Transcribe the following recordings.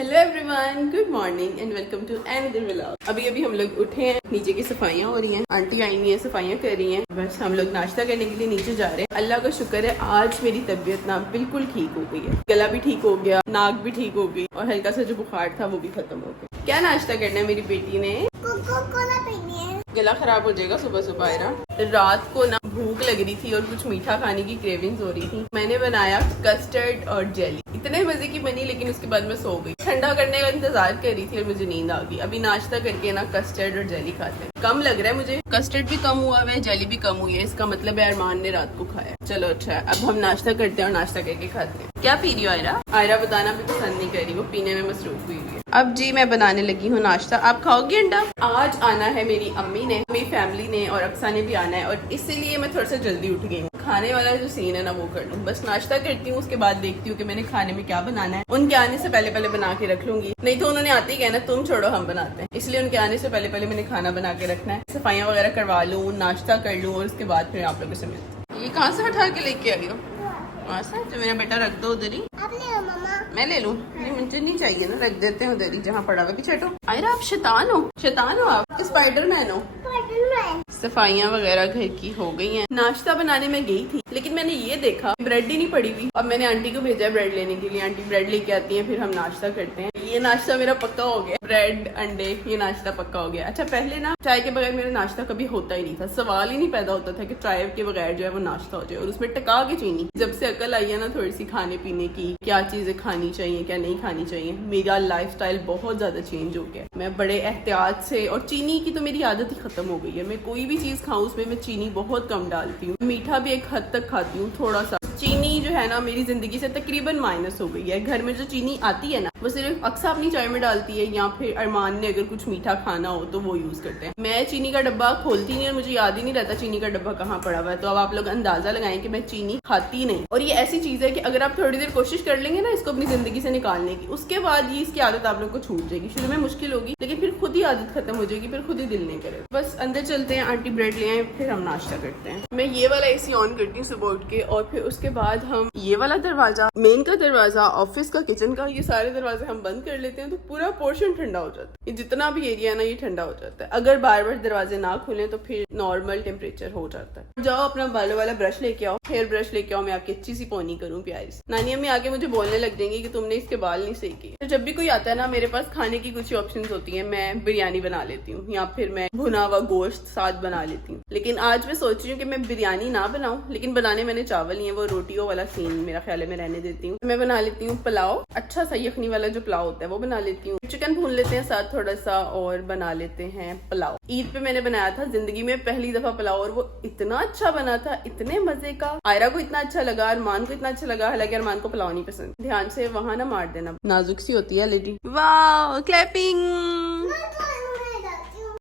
Hello everyone, good morning and welcome to another vlog. अभी हम लोग उठे हैं, नीचे की सफाइयाँ हो रही हैं, आंटी आई हुई हैं, सफाइयाँ कर रही हैं। बस हम लोग नाश्ता करने के लिए नीचे जा रहे हैं। अल्लाह का शुक्र है आज मेरी तबीयत ना बिल्कुल ठीक हो गई है। गला भी ठीक हो गया, नाक भी ठीक हो गई और हल्का सा जो बुखार था वो भी खत्म हो गया। क्या नाश्ता करना है मेरी बेटी ने? गला खराब हो जाएगा सुबह सुबह आयरा। रात को ना भूख लग रही थी और कुछ मीठा खाने की क्रेविंग्स हो रही थी। मैंने बनाया कस्टर्ड और जेली, इतने मजे की बनी, लेकिन उसके बाद मैं सो गई। ठंडा करने का इंतजार कर रही थी और मुझे नींद आ गई। अभी नाश्ता करके ना कस्टर्ड और जेली खाते हैं। कम लग रहा है मुझे, कस्टर्ड भी कम हुआ है, जेली भी कम हुई है, इसका मतलब है अरमान ने रात को खाया। चलो अच्छा है, अब हम नाश्ता करते हैं और नाश्ता करके खाते हैं। क्या पी रही हो आयरा? आयरा बताना भी पसंद नहीं कर रही, वो पीने में मसरूफ हुई है। अब जी मैं बनाने लगी हूँ नाश्ता। आप खाओगे अंडा? आज आना है मेरी अम्मी ने, मेरी फैमिली ने और अक्सा ने भी आना है और इसीलिए मैं थोड़ा सा जल्दी उठ गई हूँ। खाने वाला जो सीन है ना वो कर लूँ, बस नाश्ता करती हूँ, उसके बाद देखती हूँ कि मैंने खाने में क्या बनाना है। उनके आने से पहले पहले बना के रख लूंगी, नहीं तो उन्होंने आते ही कहना तुम छोड़ो हम बनाते हैं, इसलिए उनके आने से पहले पहले मैंने खाना बना के रखना है। सफाइयाँ वगैरह करवा लूँ, नाश्ता कर लूँ और उसके बाद फिर आप लोगों से मिलती हूँ। ये कहाँ से उठा के लेके आई हो? वहाँ से जो मेरा बेटा रख दो उधर ही। मैं ले लूँ? नहीं मुझे नहीं चाहिए ना, रख देते हैं उधर ही जहाँ पड़ा हुआ। पीछे हटो। आयरा आप शैतान हो, शैतान हो आप, स्पाइडरमैन हो। सफाइयाँ वगैरह घर की हो गई हैं। नाश्ता बनाने में गई थी लेकिन मैंने ये देखा ब्रेड ही नहीं पड़ी हुई। अब मैंने आंटी को भेजा है ब्रेड लेने के लिए। आंटी ब्रेड लेके आती है, फिर हम नाश्ता करते हैं। ये नाश्ता मेरा पक्का हो गया, ब्रेड अंडे, ये नाश्ता पक्का हो गया। अच्छा पहले ना चाय के बगैर मेरा नाश्ता कभी होता ही नहीं था, सवाल ही नहीं पैदा होता था कि चाय के बगैर जो है वो नाश्ता हो जाए। और उसमें टका के चीनी। जब से अकल आई है ना थोड़ी सी खाने पीने की, क्या चीजें खानी चाहिए क्या नहीं खानी चाहिए, मेरा लाइफस्टाइल बहुत ज्यादा चेंज हो गया। मैं बड़े एहतियात से, और चीनी की तो मेरी आदत ही खत्म हो गई है। मैं कोई भी चीज खाऊं उसमें मैं चीनी बहुत कम डालती हूँ। मीठा भी एक हद तक खाती हूँ, थोड़ा सा। चीनी जो है ना मेरी जिंदगी से तकरीबन माइनस हो गई है। घर में जो चीनी आती है ना वो सिर्फ अक्सा अपनी चाय में डालती है, या फिर अरमान ने अगर कुछ मीठा खाना हो तो वो यूज करते हैं। मैं चीनी का डब्बा खोलती नहीं और मुझे याद ही नहीं रहता चीनी का डब्बा कहाँ पड़ा हुआ है। तो अब आप लोग अंदाजा लगाएं कि मैं चीनी खाती नहीं। और ये ऐसी चीज है कि अगर आप थोड़ी देर कोशिश कर लेंगे ना इसको अपनी जिंदगी से निकालने की, उसके बाद ये इसकी आदत आप लोग को छूट जाएगी। शुरू में मुश्किल होगी लेकिन फिर खुद ही आदत खत्म हो जाएगी, फिर खुद ही दिल नहीं करे। बस अंदर चलते हैं, आंटी ब्रेड ले आए, फिर हम नाश्ता करते हैं। मैं ये वाला एसी ऑन करती हूँ सुबह उठ के, और फिर उसके बाद हम ये वाला दरवाजा, मेन का दरवाजा, ऑफिस का, किचन का, ये सारे दरवाजे हम बंद कर लेते हैं तो पूरा पोर्शन ठंडा हो जाता है। ये जितना भी एरिया है ना ये ठंडा हो जाता है। अगर बार बार दरवाजे ना खुले तो फिर नॉर्मल टेम्परेचर हो जाता है। जाओ अपना बालों वाला ब्रश लेके आओ, हेयर ब्रश लेके आओ, मैं आपकी अच्छी सी पोनी करूँ प्यारी सी। नानी अम्मी आके मुझे बोलने लग जाएंगी कि तुमने इसके बाल नहीं सही किए। तो जब भी कोई आता है ना मेरे पास खाने की कुछ ऑप्शन होती है, मैं बिरयानी बना लेती हूँ या फिर मैं भुना हुआ गोश्त साथ बना लेती हूँ। लेकिन आज मैं सोच रही हूँ कि मैं बिरयानी ना बनाऊं, लेकिन बनाने मैंने चावल ही है, वो रोटियों वाला सीन मेरा ख्याल है मैं रहने देती हूँ। मैं बना लेती हूँ पुलाव, अच्छा सा यखनी वाला जो पुलाव होता है वो बना लेती हूँ। चिकन भून लेते हैं साथ थोड़ा सा और बना लेते हैं पुलाव। ईद पे मैंने बनाया था जिंदगी में पहली दफा पुलाव और वो इतना अच्छा बना था, इतने मजे का। आयरा को इतना अच्छा लगा, अरमान को इतना अच्छा लगा, हालांकि अरमान को पुलाव नहीं पसंद। ध्यान से वहां ना मार देना, नाजुक सी होती है लेडी। वाह क्लैपिंग।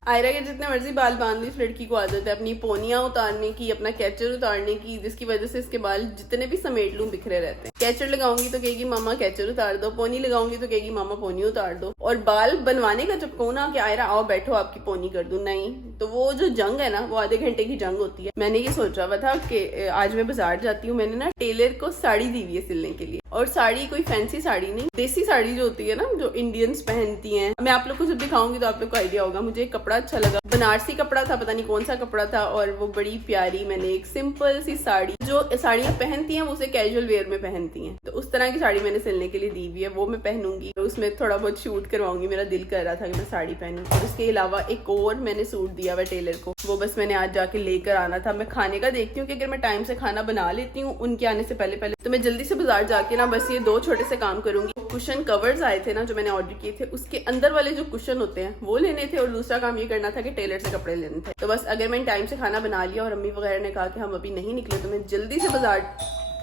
आयरा के जितने मर्जी बाल बांध ली, इस लड़की को आदत है अपनी पोनियां उतारने की, अपना कैचर उतारने की, जिसकी वजह से इसके बाल जितने भी समेट लूं बिखरे रहते हैं। कैचर लगाऊंगी तो कहेगी मामा कैचर उतार दो, पोनी लगाऊंगी तो कहेगी मामा पोनी उतार दो। और बाल बनवाने का जब कहूँ ना कि आयरा आओ बैठो आपकी पोनी कर दूं, नहीं, तो वो जो जंग है ना वो आधे घंटे की जंग होती है। मैंने ये सोचा हुआ था कि आज मैं बाजार जाती हूँ, मैंने ना टेलर को साड़ी दी हुई है सिलने के लिए। और साड़ी कोई फैंसी साड़ी नहीं, देसी साड़ी जो होती है ना जो इंडियंस पहनती हैं। मैं आप लोग को जब दिखाऊंगी तो आप लोग को आइडिया होगा। मुझे एक कपड़ा अच्छा लगा, बनारसी कपड़ा था, पता नहीं कौन सा कपड़ा था, और वो बड़ी प्यारी, मैंने एक सिंपल सी साड़ी, जो साड़ियाँ पहनती हैं वो उसे कैजुअल वेयर में पहनती हैं, तो उस तरह की साड़ी मैंने सिलने के लिए दी हुई है। वो मैं पहनूंगी, उसमें थोड़ा बहुत शूट करवाऊंगी, मेरा दिल कर रहा था कि मैं साड़ी पहनूं। और उसके अलावा एक और मैंने सूट दिया हुआ टेलर को, वो बस मैंने आज जाके लेकर आना था। मैं खाने का देखती हूँ कि अगर मैं टाइम से खाना बना लेती हूँ उनके आने से पहले पहले, तो मैं जल्दी से बाजार जाके ना बस ये 2 छोटे से काम करूंगी। कुशन कवर्स आए थे ना जो मैंने ऑर्डर किए थे, उसके अंदर वाले जो कुशन होते हैं वो लेने थे, और दूसरा काम ये करना था कि टेलर से कपड़े लेने थे। तो बस अगर मैंने टाइम से खाना बना लिया और अम्मी वगैरह ने कहा कि हम अभी नहीं निकले तो मैं जल्दी से बाजार।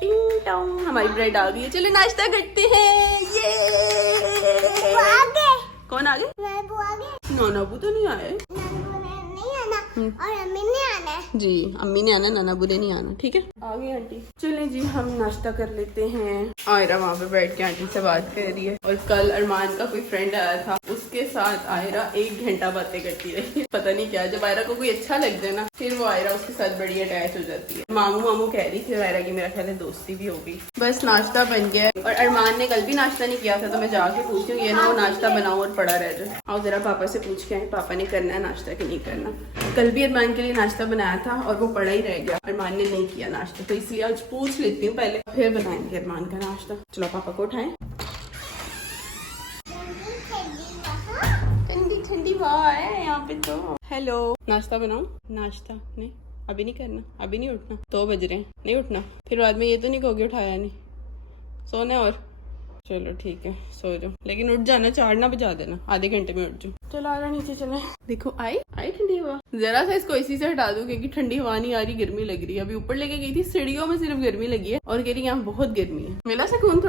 टिंग टोंग, हमारी ब्रेड आ गई है, चलिए नाश्ता करते हैं। ये कौन आ गए? नाना अबू तो नहीं आए और अम्मी ने आना है। जी, अम्मी ने आना, नाना अबू ने नहीं आना। ठीक है, आ गई आंटी। चलें जी हम नाश्ता कर लेते हैं। आयरा वहाँ पे बैठ के आंटी से बात कर रही है। और कल अरमान का कोई फ्रेंड आया था, उसके साथ आयरा 1 घंटा बातें करती रही। पता नहीं क्या, जब आयरा को कोई अच्छा लग जाए ना, फिर वो आयरा उसके साथ बड़ी अटैच हो जाती है। मामू मामू कह रही थी आयरा की, मेरा ख्याल है दोस्ती भी होगी। बस नाश्ता बन गया और अरमान ने कल भी नाश्ता नहीं किया था, तो मैं जाके पूछती हूँ ये ना वो नाश्ता बनाओ और पड़ा रह जाए। और जरा पापा से पूछ के आए पापा ने करना है नाश्ता कि नहीं करना। कल भी अरमान के लिए नाश्ता बनाया था और वो पड़ा ही रह गया, अरमान ने नहीं किया नाश्ता, तो इसलिए आज पूछ लेती हूँ पहले, फिर बनाएंगे अरमान का नाश्ता। चलो पापा को उठाएं। ठंडी ठंडी हवा है यहाँ पे तो। हेलो, नाश्ता बनाऊं? नाश्ता नहीं, अभी नहीं करना, अभी नहीं उठना। 2 बज रहे हैं, नहीं उठना। फिर बाद में ये तो नहीं कहोगे उठाया नहीं, सोना। और चलो ठीक है सो जाओ, लेकिन उठ जाना, 4 ना बजा देना, आधे घंटे में उठ जाओ। चलो आ रहा नीचे चले। देखो आई ठंडी हवा। जरा सा इसको इसी से हटा दूं क्योंकि ठंडी हवा नहीं आ रही, गर्मी लग रही है। अभी ऊपर लेके गई थी, सीढ़ियों में सिर्फ गर्मी लगी है और कह रही यहाँ बहुत गर्मी है। मिला सुकून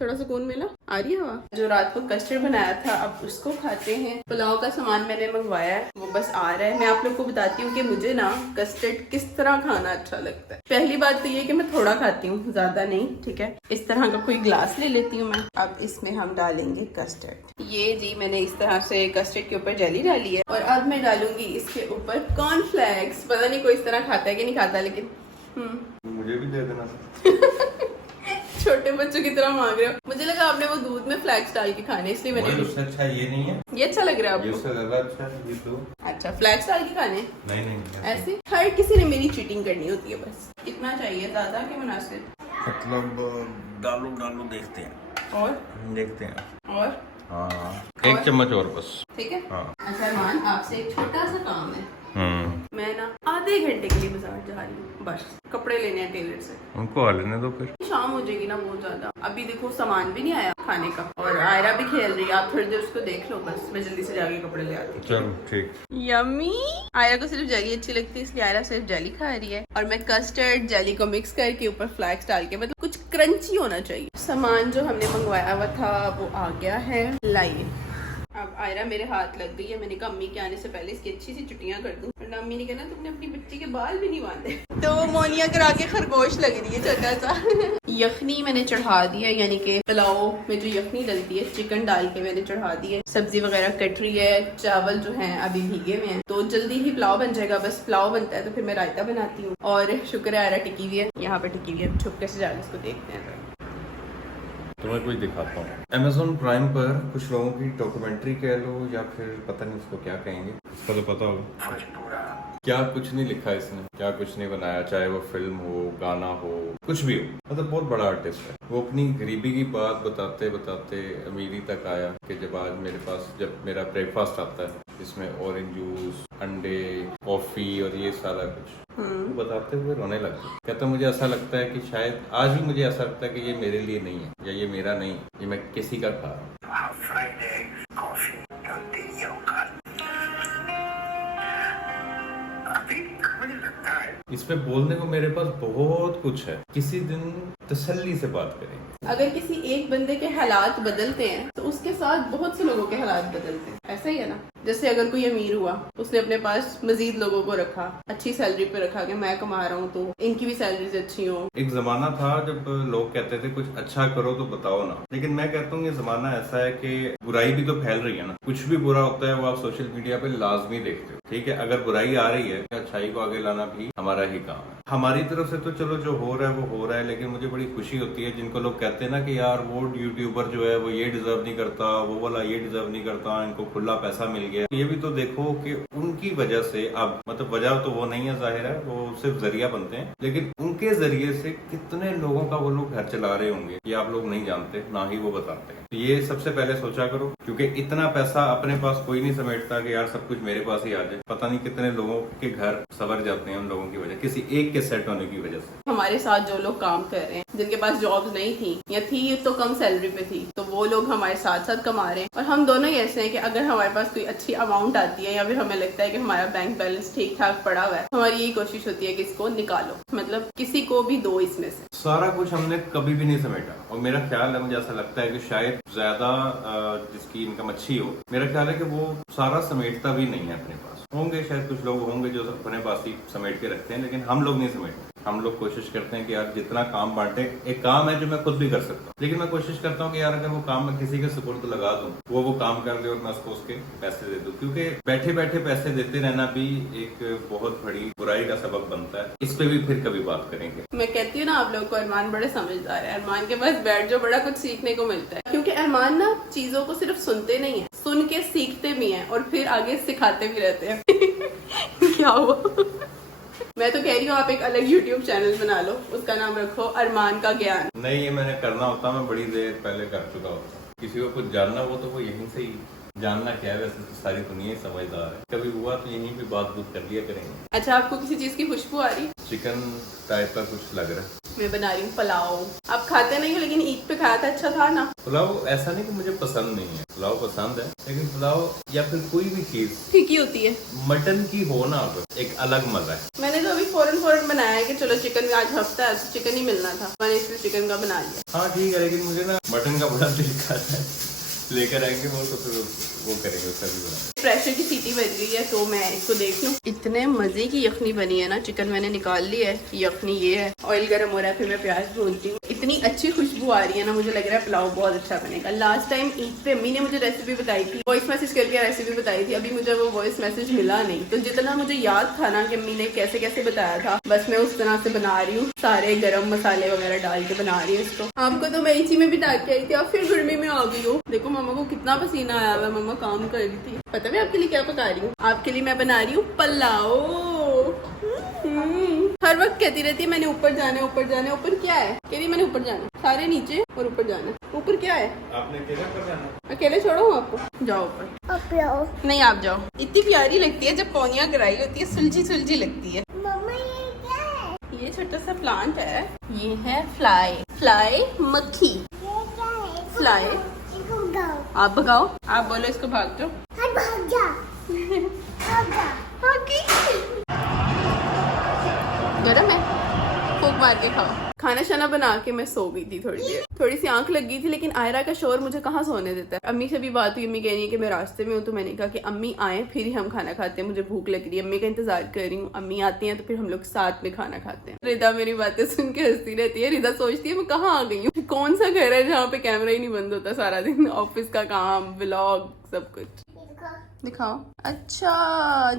थोड़ा सुकून मिला। आ रही है हवा। जो रात को कस्टर्ड बनाया था अब उसको खाते हैं। पुलाव का सामान मैंने मंगवाया है, वो बस आ रहा है। मैं आप लोग को बताती हूँ कि मुझे ना कस्टर्ड किस तरह खाना अच्छा लगता है। पहली बात तो ये कि मैं थोड़ा खाती हूँ, ज्यादा नहीं, ठीक है। इस तरह का कोई ग्लास ले लेती हूँ मैं। अब इसमें हम डालेंगे कस्टर्ड। ये जी मैंने इस तरह से कस्टर्ड के ऊपर जेली डाली है और अब मैं डालूंगी इसके ऊपर कॉर्नफ्लेक्स। पता नहीं कोई इस तरह खाता है कि नहीं खाता, लेकिन मुझे भी दे देना। छोटे बच्चों की तरह मांग रहे हो। मुझे लगा आपने वो दूध में फ्लैक्स डाल के खाने, इसलिए मैंने। उससे अच्छा ये नहीं है, ये अच्छा लग रहा है आपको? इससे ज्यादा अच्छा है ये तो। अच्छा फ्लैक्स डाल के खाने? नहीं ऐसे हर किसी ने मेरी चीटिंग करनी होती है। बस कितना चाहिए, ज्यादा के मुनासिब? मतलब डालो देखते हैं और हाँ 1 चम्मच और बस। ठीक है हाँ। अच्छा अरमान, आपसे एक छोटा सा काम है। मैं ना आधे घंटे के लिए बाजार जा रही हूँ, बस कपड़े लेने हैं टेलर से। उनको आ लेने दो, फिर शाम हो जाएगी ना बहुत ज्यादा। अभी देखो सामान भी नहीं आया खाने का और आयरा भी खेल रही है। आप थोड़ी देर उसको देख लो, बस मैं जल्दी से जाके कपड़े ले आती हूँ। चलो ठीक। यम्मी। आयरा को सिर्फ जेली अच्छी लगती है, इसलिए आयरा सिर्फ जेली खा रही है और मैं कस्टर्ड जेली को मिक्स करके ऊपर फ्लैक्स डाल के, मतलब कुछ क्रंची होना चाहिए। सामान जो हमने मंगवाया हुआ था वो आ गया है। लाइए अब आयरा मेरे हाथ लग गई है। मैंने कहा अम्मी के आने से पहले इसकी अच्छी सी छुट्टियां कर दूं, वरना अम्मी ने कहना तुमने अपनी बच्ची के बाल भी नहीं बांधे। तो मोनिया करा के खरगोश लग रही है छोटा सा। यखनी मैंने चढ़ा दी है, यानी कि पुलाव में जो यखनी डलती है, चिकन डाल के मैंने चढ़ा दी है। सब्जी वगैरह कट रही है, चावल जो है अभी भीगे हुए हैं, तो जल्दी ही पुलाव बन जाएगा। बस पुलाव बनता है तो फिर मैं रायता बनाती हूँ। और शुक्र है आयरा टिकी हुई है, यहाँ पे टिकी हुई है। छुपके से जाके इसको देखते हैं। तुम्हें कुछ दिखाता हूँ। Amazon प्राइम पर कुछ लोगों की डॉक्यूमेंट्री कह लो या फिर पता नहीं उसको क्या कहेंगे, इसका तो पता होगा। क्या कुछ नहीं लिखा इसने, क्या कुछ नहीं बनाया, चाहे वो फिल्म हो, गाना हो, कुछ भी हो। मतलब बहुत बड़ा आर्टिस्ट है वो। अपनी गरीबी की बात बताते बताते अमीरी तक आया कि जब आज मेरे पास जब मेरा ब्रेकफास्ट आता है जिसमें ऑरेंज जूस, अंडे, कॉफी और ये सारा कुछ बताते हुए रोने लगता। कहता मुझे ऐसा लगता है कि शायद आज भी मुझे ऐसा लगता है कि ये मेरे लिए नहीं है या ये मेरा नहीं, ये मैं किसी का खा रहा हूँ। इस पे बोलने को मेरे पास बहुत कुछ है, किसी दिन तसल्ली से बात करेंगे। अगर किसी एक बंदे के हालात बदलते हैं तो उसके साथ बहुत से लोगों के हालात बदलते हैं, ऐसा ही है ना। जैसे अगर कोई अमीर हुआ, उसने अपने पास मजीद लोगों को रखा, अच्छी सैलरी पे रखा कि मैं कमा रहा हूँ तो इनकी भी सैलरीज अच्छी हो। एक जमाना था जब लोग कहते थे कुछ अच्छा करो तो बताओ ना, लेकिन मैं कहता हूँ ये जमाना ऐसा है कि बुराई भी तो फैल रही है ना। कुछ भी बुरा होता है वो आप सोशल मीडिया पे लाजमी देखते हो, ठीक है। अगर बुराई आ रही है, अच्छाई को आगे लाना भी हमारा ही काम है। हमारी तरफ से तो चलो जो हो रहा है वो हो रहा है, लेकिन मुझे बड़ी खुशी होती है जिनको लोग कहते हैं ना कि यार वो यूट्यूबर जो है वो ये डिजर्व नहीं करता, वो वाला ये डिजर्व नहीं करता, इनको खुला पैसा मिल गया। ये भी तो देखो कि उनकी वजह से, अब मतलब वजह तो वो नहीं है, जाहिर है वो सिर्फ जरिया बनते हैं, लेकिन उनके जरिए से कितने लोगों का वो लोग घर चला रहे होंगे ये आप लोग नहीं जानते, ना ही वो बताते हैं। तो ये सबसे पहले सोचा करो, क्योंकि इतना पैसा अपने पास कोई नहीं समेटता कि यार सब कुछ मेरे पास ही आ जाए। पता नहीं कितने लोगों के घर सवर जाते हैं उन लोगों की वजह, किसी एक के सेट होने की वजह से। हमारे साथ जो लोग काम कर रहे हैं, जिनके पास जॉब्स नहीं थी या थी तो कम सैलरी पे थी, तो वो लोग हमारे साथ साथ कमा रहे हैं। और हम दोनों ही ऐसे हैं कि अगर हमारे पास कोई अच्छी अमाउंट आती है या फिर हमें लगता है कि हमारा बैंक बैलेंस ठीक ठाक पड़ा हुआ है, हमारी यही कोशिश होती है कि इसको निकालो, मतलब किसी को भी दो इसमें से। सारा कुछ हमने कभी भी नहीं समेटा, और मेरा ख्याल है, मुझे ऐसा लगता है कि शायद ज्यादा जिसकी इनकम अच्छी हो, मेरा ख्याल है कि वो सारा समेटता भी नहीं है अपने पास। होंगे शायद कुछ लोग होंगे जो अपने पास ही समेट के रखते हैं, लेकिन हम लोग नहीं समेटते। हम लोग कोशिश करते हैं कि यार जितना काम बांटे, एक काम है जो मैं खुद भी कर सकता हूँ, लेकिन मैं कोशिश करता हूँ कि यार अगर वो काम मैं किसी के सुपुर्द लगा दूं, वो काम कर दे और मैं उसको उसके पैसे दे दूं, क्योंकि बैठे बैठे पैसे देते रहना भी एक बहुत बड़ी बुराई का सबब बनता है। इस पे भी फिर कभी बात करेंगे। मैं कहती हूँ ना आप लोग को, अरमान बड़े समझदार है। अरमान के पास बैठ जो बड़ा कुछ सीखने को मिलता है, क्योंकि अरमान ना चीजों को सिर्फ सुनते नहीं है, सुन के सीखते भी हैं और फिर आगे सिखाते भी रहते हैं। क्या हुआ? मैं तो कह रही हूँ आप एक अलग YouTube चैनल बना लो, उसका नाम रखो अरमान का ज्ञान। नहीं, ये मैंने करना होता, मैं बड़ी देर पहले कर चुका होता। किसी को कुछ जानना हो तो वो यहीं से ही जानना क्या है। वैसे तो सारी दुनिया ही समझदार है, कभी हुआ तो यहीं पे बात कर लिया करेंगे। अच्छा, आपको किसी चीज की खुशबू आ रही? चिकन टाइप का कुछ लग रहा है। मैं बना रही हूँ पुलाव। आप खाते नहीं हो, लेकिन ईद पे खाया था, अच्छा था ना? पुलाव ऐसा नहीं कि मुझे पसंद नहीं है, पुलाव पसंद है, लेकिन पुलाव या फिर कोई भी चीज ठीक ही होती है। मटन की हो ना तो एक अलग मजा है। मैंने तो अभी फौरन बनाया है कि चलो चिकन, आज हफ्ता है तो चिकन ही मिलना था, मैंने इसलिए चिकन का बना लिया। हाँ ठीक है, लेकिन मुझे ना मटन का बड़ा दिल करता है। लेकर आएंगे वो तो फिर वो करेंगे, उसका भी बना। प्रेशर की सीटी बज गई है तो मैं इसको देख लूं। इतने मजे की यखनी बनी है ना, चिकन मैंने निकाल लिया है, यखनी ये है, ऑयल गर्म हो रहा है, फिर मैं प्याज भूनती हूँ। इतनी अच्छी खुशबू आ रही है ना, मुझे लग रहा है पुलाव बहुत अच्छा बनेगा। लास्ट टाइम ईद पे अम्मी ने मुझे रेसिपी बताई थी, वॉइस मैसेज करके रेसिपी बताई थी, अभी मुझे वो वॉइस मैसेज मिला नहीं, तो जितना मुझे याद था ना कि अम्मी ने कैसे कैसे बताया था, बस मैं उस तरह से बना रही हूँ, सारे गरम मसाले वगैरह डाल के बना रही हूँ इसको। आपको तो मैं इसी में भी डाल के आई थी, आप फिर गर्मी में आ गई हो। देखो मामा को कितना पसीना आया हुआ, मम्मा काम कर रही थी। पता है आपके लिए क्या पका रही हूँ? आपके लिए मैं बना रही हूँ पुलाव। हर वक्त कहती रहती है मैंने ऊपर जाना है, ऊपर जाना है। ऊपर क्या है? कह रही मैंने ऊपर जाना, सारे नीचे और ऊपर जाना। ऊपर क्या है? आपने अकेला कर जाना? अकेले छोड़ो आपको, जाओ ऊपर। नहीं आप जाओ। इतनी प्यारी लगती है जब पौनियां कराई होती है, सुलझी सुलझी लगती है। मम्मा ये क्या है? ये छोटा सा प्लांट है, ये है फ्लाई मक्खी। ये क्या है? फ्लाई। इसको भगाओ। आप भगाओ, आप बोलो इसको भाग जाओ। हाँ, भाग जा। भाग जा। गरम है, फूक मार के खाओ। खाना शाना बना के मैं सो गई थी थोड़ी देर, थोड़ी सी आंख लग गई थी, लेकिन आयरा का शोर मुझे कहाँ सोने देता है। अम्मी से भी बात हुई, अम्मी कह रही है कि मैं रास्ते में हूँ, तो मैंने कहा कि अम्मी आए फिर ही हम खाना खाते हैं, मुझे भूख लग रही है, अम्मी का इंतजार कर रही हूँ। अम्मी आती हैं तो फिर हम लोग साथ में खाना खाते हैं। रिदा मेरी बातें सुन के हंसती रहती है। रिदा सोचती है मैं कहाँ आ गई हूँ, कौन सा घर है जहाँ पे कैमरा ही नहीं बंद होता सारा दिन, ऑफिस का काम, व्लॉग, सब कुछ। दिखाओ। अच्छा,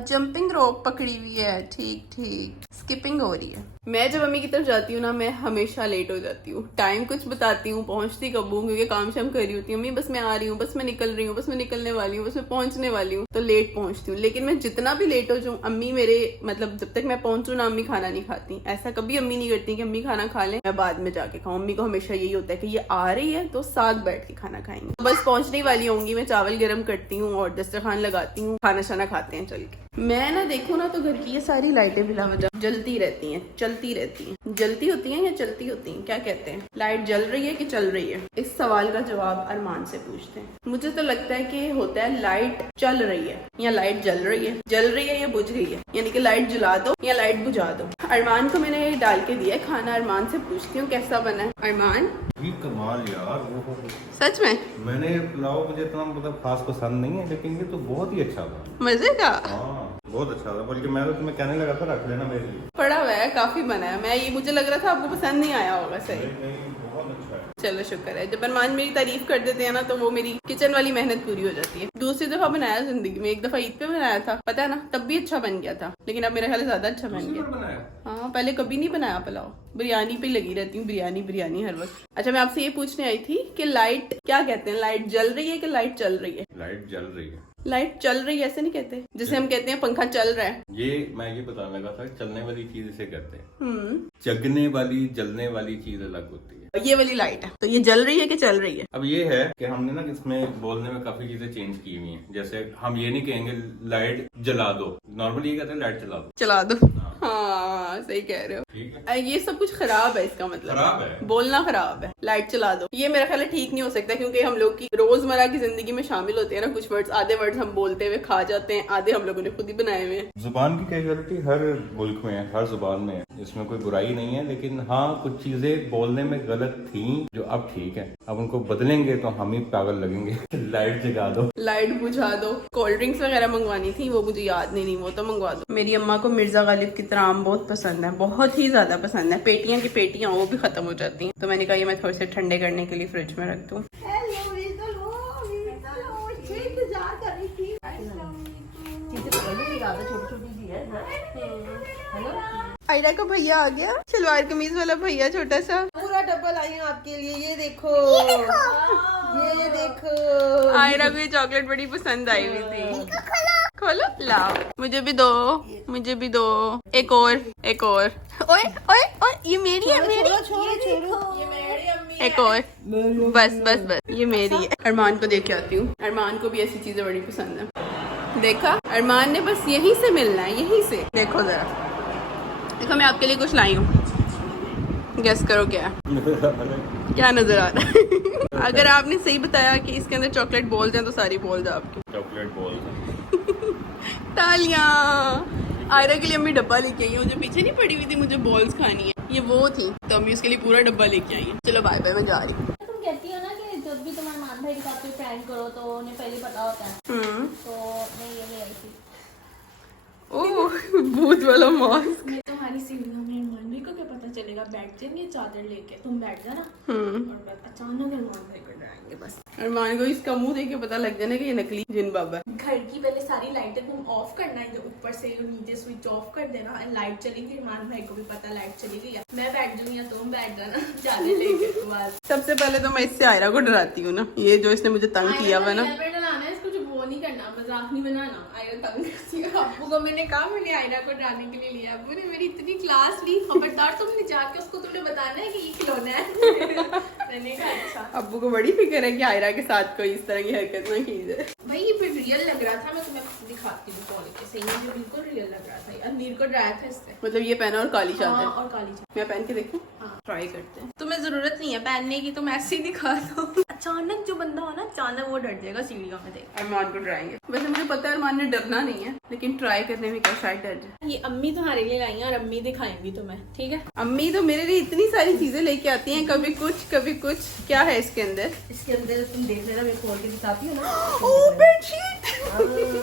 जंपिंग रोप पकड़ी हुई है, ठीक, स्किपिंग हो रही है। मैं जब मम्मी की तरफ जाती हूँ ना, मैं हमेशा लेट हो जाती हूँ। टाइम कुछ बताती हूँ, पहुँचती कब हूँ, क्योंकि काम शाम कर रही होती हूँ। मम्मी बस मैं आ रही हूँ, बस मैं निकल रही हूँ, बस मैं निकलने वाली हूँ, बस मैं पहुँचने वाली हूँ, तो लेट पहुँचती हूँ। लेकिन मैं जितना भी लेट हो जाऊँ, अम्मी मेरे मतलब जब तक मैं पहुँचूँ ना, अम्मी खाना नहीं खाती। ऐसा कभी अम्मी नहीं करती कि अम्मी खाना खा लें मैं बाद में जाके खाऊं। अम्मी को हमेशा यही होता है कि ये आ रही है तो साथ बैठ के खाना खाएंगे। बस पहुँचने वाली होंगी, मैं चावल गर्म करती हूँ और दस्तरखान लगाती हूँ, खाना शाना खाते हैं चल के। मैं ना देखूँ ना तो घर की ये सारी लाइटें बिला वजह जलती रहती हैं, चलती रहती हैं। जलती होती हैं या चलती होती हैं, क्या कहते हैं? लाइट जल रही है कि चल रही है? इस सवाल का जवाब अरमान से पूछते हैं। मुझे तो लगता है कि होता है लाइट चल रही है या लाइट जल रही है, जल रही है या बुझ रही है, यानी कि लाइट जला दो या लाइट बुझा दो। अरमान को मैंने डाल के दिया है खाना, अरमान से पूछती हूँ कैसा बना है। अरमान ये कमाल यार, वो सच में मैंने पुलाव मुझे इतना मतलब खास पसंद नहीं है, लेकिन ये तो बहुत ही अच्छा था, मजे का। हाँ बहुत अच्छा था, बल्कि मैं तो तुम्हें कहने लगा था रख लेना मेरे लिए। पड़ा हुआ है, काफी बना है। मैं ये मुझे लग रहा था आपको पसंद नहीं आया होगा। सही, नहीं बहुत अच्छा है। चलो शुक्र है, जब अरमान मेरी तारीफ कर देते हैं ना तो वो मेरी किचन वाली मेहनत पूरी हो जाती है। दूसरी दफा बनाया जिंदगी में, एक दफा ईद पे बनाया था, पता है ना, तब भी अच्छा बन गया था, लेकिन अब मेरे ख्याल से ज्यादा अच्छा बन गया। हाँ, पहले कभी नहीं बनाया पुलाव, बिरयानी पे लगी रहती हूँ, बिरयानी हर वक्त। अच्छा, मैं आपसे ये पूछने आई थी कि लाइट क्या कहते हैं, लाइट जल रही है कि लाइट चल रही है? लाइट जल रही है। लाइट चल रही है ऐसे नहीं कहते, जैसे हम कहते हैं पंखा चल रहा है। ये मैं ये बताने लगा था, चलने वाली चीज इसे कहते हैं। जगने वाली जलने वाली चीज अलग होती है। ये वाली लाइट है, तो ये जल रही है कि चल रही है? अब ये है कि हमने ना इसमें बोलने में काफी चीजें चेंज की हुई हैं। जैसे हम ये नहीं कहेंगे लाइट जला दो, नॉर्मली ये कहते हैं लाइट चला दो। चला दो। हाँ, हाँ सही कह रहे हो। ठीक है, ये सब कुछ खराब है, इसका मतलब खराब है। बोलना खराब है। लाइट चला दो, ये मेरा ख्याल है ठीक नहीं हो सकता, क्योंकि हम लोग की रोजमर्रा की जिंदगी में शामिल होते हैं ना कुछ वर्ड्स। आधे वर्ड्स हम बोलते हुए खा जाते हैं, आधे हम लोगों ने खुद ही बनाए हुए हैं। जुबान की कैजुअलिटी हर मुल्क में है, हर जुबान में है, इसमें कोई बुराई नहीं है। लेकिन हाँ, कुछ चीजें बोलने में गलत थी जो अब ठीक है। अब उनको बदलेंगे तो हम ही पागल लगेंगे। लाइट जगा दो, लाइट बुझा दो। कोल्ड ड्रिंक्स वगैरह मंगवानी थी, वो मुझे याद नहीं, वो तो मंगवा दो। मेरी अम्मा को मिर्जा गालिब की तरह आम बहुत पसंद है, बहुत ही ज्यादा पसंद है। पेटियां की पेटियां वो भी खत्म हो जाती हैं, तो मैंने कहा ये मैं थोड़े से ठंडे करने के लिए फ्रिज में रख दूं। आयरा का भैया आ गया, सलवार कमीज वाला भैया, छोटा सा। पूरा डब्बा लाई हूँ आपके लिए, ये देखो, ये देखो। आयरा को ये चॉकलेट बड़ी पसंद आई हुई थी। खोलो, लाओ, मुझे भी दो, मुझे भी दो। एक और, एक और। ओए ओए ओए, ये मेरी है, मेरी। एक और, बस बस बस, ये मेरी है। अरमान को देख के आती हूँ, अरमान को भी ऐसी चीजें बड़ी पसंद है। देखा, अरमान ने बस यहीं से मिलना है, यहीं से। देखो जरा, देखो मैं आपके लिए कुछ लाई हूँ, गेस करो क्या है? क्या नजर आ रहा है? अगर आपने सही बताया कि इसके अंदर चॉकलेट बॉल्स हैं तो सारी बॉल्स है आपकी। Chocolate ball. तालियां। आयरा के लिए अम्मी डब्बा लेके आई है, मुझे पीछे नहीं पड़ी हुई थी, मुझे बॉल्स खानी है, ये वो थी, तो अम्मी उसके लिए पूरा डब्बा लेके आई है। चलो बाय बाय, मैं जा रही हूँ। तुम कहती हो ना कि जब भी तुम्हारे मान भाई के साथ कोई प्रैंक करो तो उन्हें पहले पता होता है, तो मैं ये ले आई थी। ओह, भूत वाला मास्क। मैं तुम्हारी सीढ़ियों में मान भाई को क्या पता चलेगा, बैठ जाएंगे चादर लेके, तुम बैठ जाना और बस अचानक अरमान भाई को डराएंगे बस। अरमान को इसका मुंह देख के पता लग जाना कि ये नकली जिन बाबा है। घर की पहले सारी लाइटें तुम ऑफ करना है, जो ऊपर से जो नीचे स्विच ऑफ कर देना, लाइट चलेगी, अरमान भाई को भी पता लाइट चली गई है, मैं बैठ जाऊँ या तुम बैठ जाना चादर लेके। बस सबसे पहले तो मैं इससे आयरा को डराती हूँ ना, ये जो इसने मुझे तंग किया हुआ ना। डराना है इसको, जो वो नहीं करना, मजाक नहीं बनाना। आयरा तंग करती है अब्बू को, मैंने कहा मैंने आयरा को डराने के लिए लिया, अब्बू ने मेरी इतनी क्लास ली, खबरदार तुमने जाके उसको तुमने बताना है कि ये खिलौना है। मैंने कहा अच्छा। अब्बू को बड़ी फिक्र है कि आयरा के साथ कोई इस तरह की हरकत ना की जाए। भाई ये फिर रियल लग रहा था, मैं तुम्हें दिखाती हूँ कॉल के, सही मुझे बिल्कुल रियल लग रहा था। अमीर को डराया था इससे, मतलब ये पहना और काली हाँ, चादर। और काली चादर। मैं पहन के देखूं? हाँ। ट्राई करते हैं। तुम्हें जरूरत नहीं है पहनने की, तुम ऐसे ही दिखा दो। अचानक जो बंदा हो ना, अचानक वो डर जाएगा सीढ़ियों में देख। अरमान को डराएंगे। वैसे मुझे पता है अरमान ने डरना नहीं है, लेकिन ट्राई करने में क्या शायद डर जाए। ये अम्मी तुम्हारे लिए लाई है और अम्मी दिखाएंगी तुम्हें, ठीक है? अम्मी तो मेरे लिए इतनी सारी चीजें लेके आती हैं, कभी कुछ कभी कुछ। क्या है इसके अंदर? इसके अंदर तुम देख लेना, मैं खोल के दिखाती हूँ ना। ओह, बेडशीट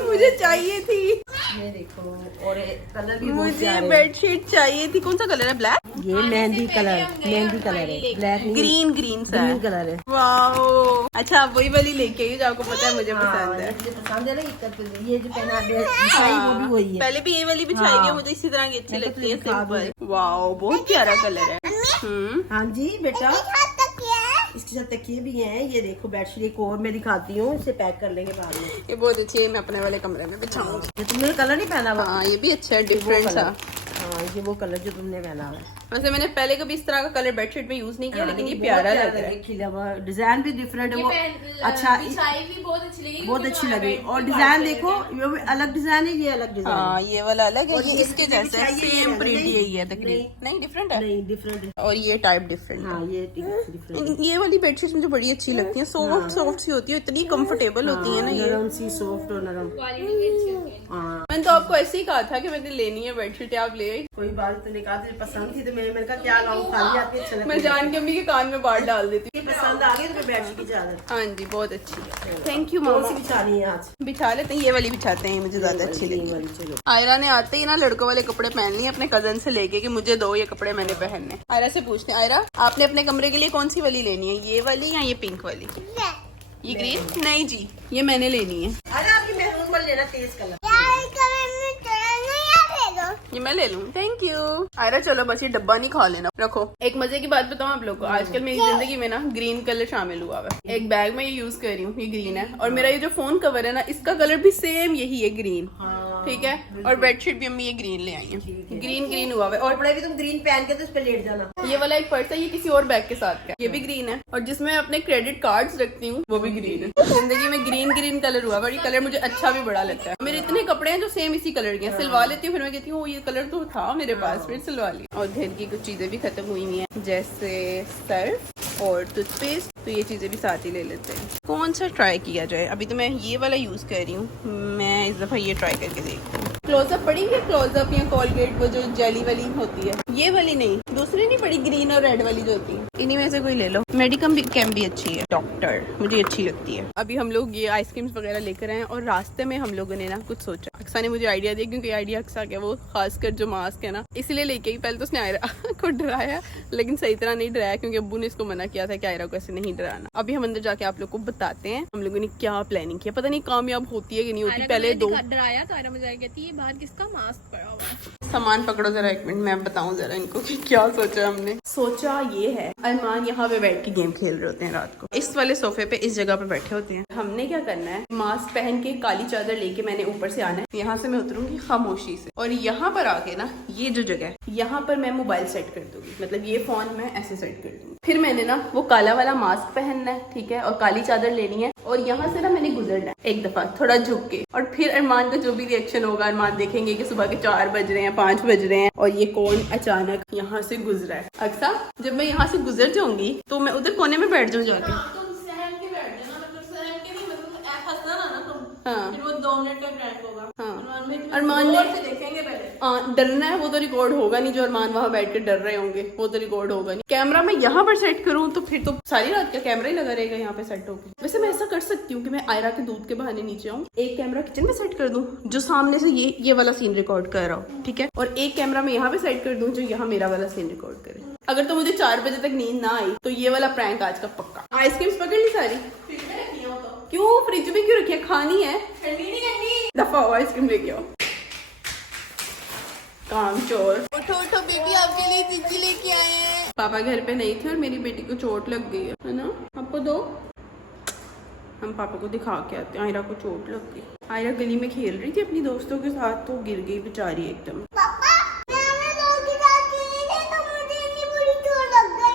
मुझे चाहिए थी। ये देखो, और कलर भी बहुत मुझे प्यारे। बेडशीट चाहिए थी। कौन सा कलर है? ब्लैक, ये मेहंदी कलर, मेहंदी कलर है, ब्लैक नहीं, ग्रीन, ग्रीन सा ग्रीन है। कलर है। वाओ, अच्छा आप वही वाली लेके आई जो आपको पता है मुझे पसंद है। मुझे पसंद है ना, ये जो पहना बिछाई वो भी वही है। पहले भी ये वाली बिछाई हुई है, मुझे इसी तरह की अच्छी मैं तो लगती है, तुझे दिखा सिंपल। वाओ, बहुत प्यारा कलर है। हाँ जी बेटा, हाथ तक किया है। इसके साथ तकिए भी हैं। ये देखो बेडशीट एक और मैं दिखाती हूँ, इसे पैक कर लेंगे बाद में। ये बहुत अच्छी है, मैं अपने वाले कमरे में बिछाऊंगी। ये तुमने कलर नहीं पहना हुआ? हाँ, ये भी अच्छा है, डिफरेंट सा। हाँ, ये वो कलर जो तुमने पहना हुआ है। वैसे मैंने पहले कभी इस तरह का कलर बेडशीट में यूज नहीं किया, लेकिन ये प्यारा लग रहा है। खिला हुआ डिजाइन भी डिफरेंट है, वो अच्छा, बिछाई भी बहुत अच्छी लगी, बहुत अच्छी लगी। और डिजाइन देखो, ये भी अलग डिजाइन है, ये अलग डिजाइन हाँ, ये वाला अलग है, और ये ये इसके जो जैसे बिछाई है, सेम ये प्रिंट नहीं, यही है तकरीबन। नहीं, डिफरेंट है। नहीं, डिफरेंट है। और ये टाइप डिफरेंट है। हाँ, ये डिफरेंट। ये वाली बेडशीट मुझे बड़ी अच्छी लगती है, सॉफ्ट सॉफ्ट सी होती है, इतनी कंफर्टेबल होती है ना ये। नरम सी, सॉफ्ट और नरम। क्वालिटी भी अच्छी होती है। हाँ, मैंने तो आपको ऐसे ही कहा था कि मैंने लेनी है बेडशीट, आप ले आई। कोई बात तो नहीं कहा, तुझे पसंद थी तो मैंने कहा क्या लाऊं, खाली आती अच्छा लगता मैं जान के अम्मी के कान में बात डाल देती हूँ। पसंद आ गई तो मैं बेडशीट की चादर हाँ जी, बहुत अच्छी है। थैंक यू कौन मामा। सी बिछानी है आज? बिछा लेते हैं, ये वाली बिछाते हैं, मुझे ज्यादा अच्छी लगी। वाली, चलो। आयरा ने आते ही ना लड़कों वाले कपड़े पहन लिए अपने कजन से लेके कि मुझे दो ये कपड़े मैंने पहनने। आयरा से पूछते हैं, आयरा आपने अपने कमरे के लिए कौन सी वाली लेनी है, ये वाली या ये पिंक वाली? ये ग्रीन? नहीं जी, ये मैंने लेनी है। अरे आपकी महरून वाली लेना, तेज कलर। यार कलर में चला नहीं आ दे दो। ये मैं ले लूँ, थैंक यू। आयरा चलो बस ये डब्बा नहीं खा लेना, रखो। एक मजे की बात बताऊँ आप लोग को, आजकल मेरी जिंदगी में ना ग्रीन कलर शामिल हुआ है। एक बैग में ये यूज कर रही हूँ, ये ग्रीन है, और मेरा ये जो फोन कवर है ना, इसका कलर भी सेम यही है, ग्रीन। ठीक है, और बेडशीट भी अम्मी ये ग्रीन ले आई है, ग्रीन ग्रीन हुआ है। और कपड़े भी तुम ग्रीन पहन के तो इस पे लेट जाना। ये वाला एक पर्स है, ये किसी और बैग के साथ का, ये भी ग्रीन है। और जिसमें मैं अपने क्रेडिट कार्ड्स रखती हूँ वो भी ग्रीन है। जिंदगी में ग्रीन ग्रीन ग्रीन कलर हुआ, बड़ी कलर मुझे अच्छा भी बड़ा लगता है। मेरे इतने कपड़े हैं जो सेम इसी कलर के हैं, सिलवा लेती हूँ, फिर मैं कहती हूँ ये कलर तो था मेरे पास, फिर सिलवा ली। और घर की कुछ चीजें भी खत्म हुई हुई हैं, जैसे सर्फ और टूथपेस्ट, तो ये चीजें भी साथ ही ले लेते हैं। कौन सा ट्राई किया जाए? अभी तो मैं ये वाला यूज कर रही हूँ, मैं इस दफा ये ट्राई करके देखती हूँ। क्लोजअप पड़ी है, क्लोजअप या कोलगेट, वो जो जेली वाली होती है, ये वाली नहीं, दूसरी नहीं पड़ी, ग्रीन और रेड वाली जो होती है, इन्हीं में से कोई ले लो। मेडिकम भी कैम भी अच्छी है, डॉक्टर मुझे अच्छी लगती है। अभी हम लोग ये आइसक्रीम्स वगैरह लेकर आए और रास्ते में हम लोगों ने ना कुछ सोचा। अक्सा ने मुझे आइडिया दिया, क्योंकि आइडिया अक्सा क्या, वो खासकर जो मास्क है ना, इसलिए लेके ही पहले तो उसने आयरा को डराया, लेकिन सही तरह नहीं डराया, क्योंकि अब्बू ने इसको मना किया था कि आयरा को ऐसे नहीं डराना। अभी हम अंदर जाके आप लोग को बताते हैं हम लोगों ने क्या प्लानिंग किया, पता नहीं कामयाब होती है कि नहीं होती। पहले दो डराया तो आयरा मुझे कहती है बाहर किसका मास्क पड़ा हुआ है। सामान पकड़ो जरा, एक मिनट मैं बताऊं जरा इनको कि क्या सोचा हमने। सोचा ये है, अरमान यहाँ पे बैठ के गेम खेल रहे होते हैं रात को, इस वाले सोफे पे इस जगह पे बैठे होते हैं। हमने क्या करना है, मास्क पहन के काली चादर लेके मैंने ऊपर से आना है, यहाँ से मैं उतरूंगी खामोशी से, और यहाँ पर आके ना ये जो जगह है यहाँ पर मैं मोबाइल सेट कर दूंगी, मतलब ये फोन मैं ऐसे सेट कर दूंगी। फिर मैंने ना वो काला वाला मास्क पहनना है, ठीक है, और काली चादर लेनी है, और यहाँ से ना मैंने गुजरना है एक दफा थोड़ा झुक के, और फिर अरमान का जो भी रिएक्शन होगा, अरमान देखेंगे कि सुबह के 4 बज रहे हैं, 5 बज रहे हैं, और ये कौन अचानक यहाँ से गुजरा है। अक्सा जब मैं यहाँ से गुजर जाऊंगी तो मैं उधर कोने में बैठ जाऊँ जाके। तुम सहम के बैठ जाना, मतलब सहम के नहीं, मतलब हंसना ना तुम। हाँ। फिर वो 2 मिनट का प्रैंक होगा। हाँ। अरमान ने से देखेंगे पहले। डरना है वो तो रिकॉर्ड होगा नहीं, जो अरमान वहाँ बैठ के डर रहे होंगे वो तो रिकॉर्ड होगा नहीं। कैमरा मैं यहाँ पर सेट करूँ तो फिर तो सारी रात का कैमरा ही लगा रहेगा यहाँ पे सेट होकर। वैसे मैं ऐसा कर सकती हूँ कि मैं आयरा के दूध के बहाने नीचे आऊँ, एक कैमरा किचन में सेट कर दूँ जो सामने से ये वाला सीन रिकॉर्ड कर रहा हूँ, ठीक है, और एक कैमरा मैं यहाँ पे सेट कर दूँ जो यहाँ मेरा वाला सीन रिकॉर्ड करे। अगर तो मुझे 4 बजे तक नींद ना आई तो ये वाला प्रैंक आज का पक्का। आइसक्रीम्स पकड़ ली सारी, क्यों फ्रिज में क्यों रखी है, खानी है, दफा हो आइसक्रीम लेके आओ। काम चोर, उठो उठो बेबी, आपके लिए चिक्की लेके आए हैं। पापा घर पे नहीं थे और मेरी बेटी को चोट लग गई है ना, आपको दो, हम पापा को दिखा के आते हैं। आयरा को चोट लग गई, आयरा गली में खेल रही थी अपनी दोस्तों के साथ तो गिर गई बेचारी एकदम। पापा मैंने दोस्त के साथ खेली थी तो मुझे इतनी बुरी चोट लग गई।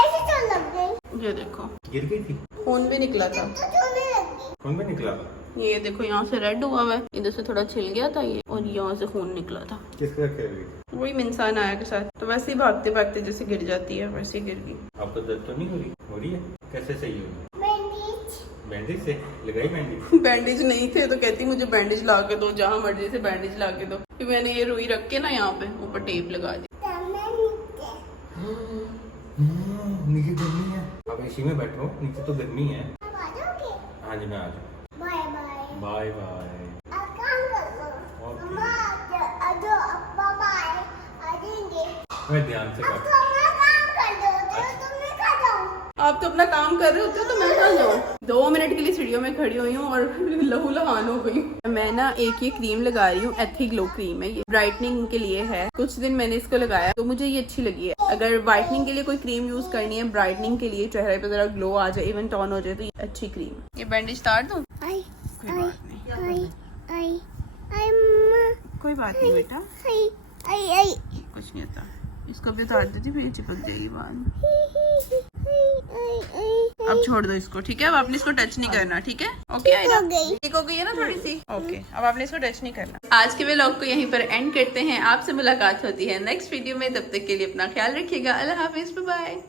ऐसे चोट लग गई, ये देखो गिर गई थी, खून भी निकला था, तो चोट लगी। कौन में निकला? ये देखो यहाँ से रेड हुआ हुआ है, इधर से थोड़ा छिल गया था ये, और यहाँ से खून निकला था। किसका खेल रही? वही इंसान आया के साथ, तो वैसे ही भागते भागते जैसे गिर जाती है वैसे ही गिर गई। आपको दर्द तो नहीं हो रही? हो रही है, कैसे सही होगी? बैंडेज बैंडेज से लगाई बैंडेज? बैंडेज नहीं थे तो कहती मुझे बैंडेज ला के दो, जहाँ मर्जी से बैंडेज ला के दो। फिर मैंने ये रुई रख के ना यहाँ पे ऊपर टेप लगा दी। नीचे गर्मी है, आप एसी में बैठो, नीचे तो गर्मी है। अब आ जाओगे? हाँ जी मैं आ जाऊँ। Bye bye. Bye bye. आप काम कर लो। ओके। मम्मा आ जाओ, पापा आ जाएंगे। मैं ध्यान से अब कर। तो अपना काम कर दो तो तुम मैं खा जाऊँ। आप तो अपना काम कर रहे होते हो तो मैं कहाँ जाऊँ। 2 मिनट के लिए सीढ़ियों में खड़ी हुई हूँ और लहू लहान हो गई। मैं ना एक ये क्रीम लगा रही हूँ, एथी ग्लो क्रीम है, ये ब्राइटनिंग के लिए है। कुछ दिन मैंने इसको लगाया तो मुझे ये अच्छी लगी है। अगर व्हाइटनिंग के लिए कोई क्रीम यूज करनी है, ब्राइटनिंग के लिए चेहरे पे जरा ग्लो आ जाए, इवन टॉन हो जाए, तो ये अच्छी क्रीम। ये बैंडेज तार दूँ? आई कोई बात नहीं, आई आई आई मम्मा कोई बात नहीं बेटा, आई आई आई कुछ नहीं होता। इसको भी उतार देती, फिर चिपक जाएगी बाल। अब छोड़ दो इसको, ठीक है, अब आपने इसको टच नहीं करना, ठीक है, ओके। ठीक हो गई है ना थोड़ी सी, ओके, अब आपने इसको टच नहीं करना। आज के व्लॉग को यहीं पर एंड करते हैं, आपसे मुलाकात होती है नेक्स्ट वीडियो में, तब तक के लिए अपना ख्याल रखिएगा। अल्लाह हाफिज, बाय बाय।